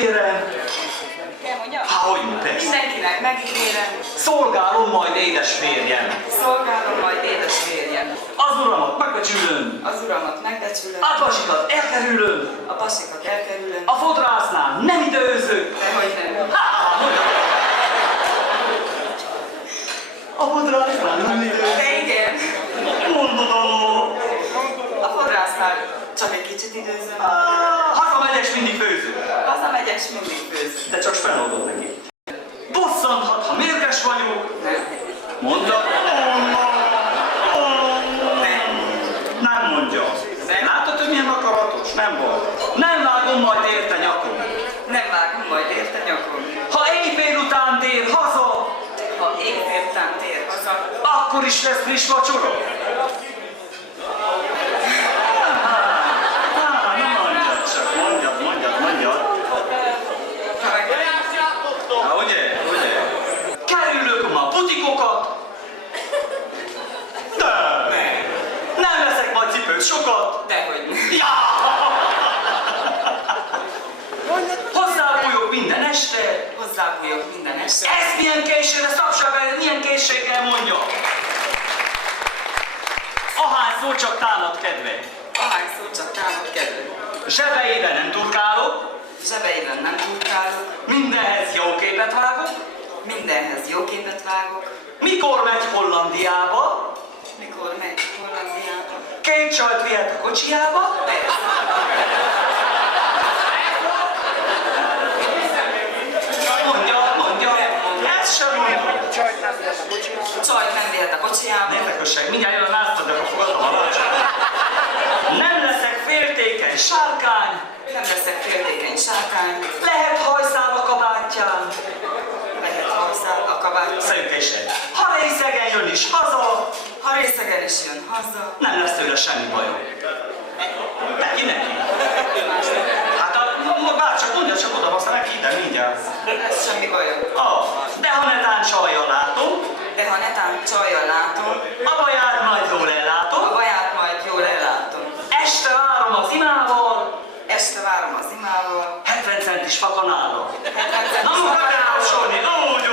megígérem. Kell mondjam? Hogy persze. Mindenkinek megígérem. Szolgálom majd édes férjem. Szolgálom majd édes férjem. Az uramat megbecsülöm. Az uramat megbecsülöm. A pasikat elkerülöm. A pasikat elkerülöm. A fodrásznál nem időzök. Dehogy nem. A fodrásznál nem időzök. De igen. Mondod A fodrásznál csak egy kicsit időzöm. Hazamegyek, s mindig főzök. Hazamegyek, s mindig főzök. De csak feloldod neki. Bosszanthat, ha mérges vagyok. Nem. Mondta. Nem mondja. Látod, hogy milyen akaratos? Nem volt. Nem vágom majd érte nyakon. Nem vágom majd érte nyakon. Ha éjfél után tér haza, Ha éjfél után tér haza, akkor is lesz friss vacsora. Nem mondjad csak, mondjad. Na, ugye? Kerülök ma butikokat. De nem veszek majd cipőt sokat. dehogy nem. Ja! Hozzábújok minden este. Hozzábújok minden este. Ez milyen készségre, szapság, milyen készséggel mondja. Ahány szó csak támad kedve. Ahány szó csak támad kedve. Zsebeiben nem turkálok. Zsebeiben nem turkálok. Mindenhez jó képet vágok. Mindenhez jó képet vágok. Mikor megy Hollandiába? Mikor megy Hollandiába? Két csajt vihet a kocsiába. Mondja. Ez sem mondja. Csajt nem vihet a kocsiába. Ne tekössek, mindjárt jön a násztadnak a fogadom a lácsot. Nem leszek féltékeny sárkány. Nem leszek féltékeny sárkány. Lehet hajszál a kabátján. Lehet hajszál a kabátján. Szerintésen. Ha részegen jön is haza, Ha részegen is jön haza. nem lesz tőle semmi bajom. Neki? Hát bárcsak mondja, csak oda bassza neki ide mindjárt. Nem lesz semmi bajom. De ha netán csajjal látom, De ha netán csajjal látom, a baját majd jól a ellátom. baját majd jól ellátom. Este várom az imával, Este várom az imával. 70 centis fakanállal. 70 Na, centis munkát fakanállal. elhasonlni, úgy.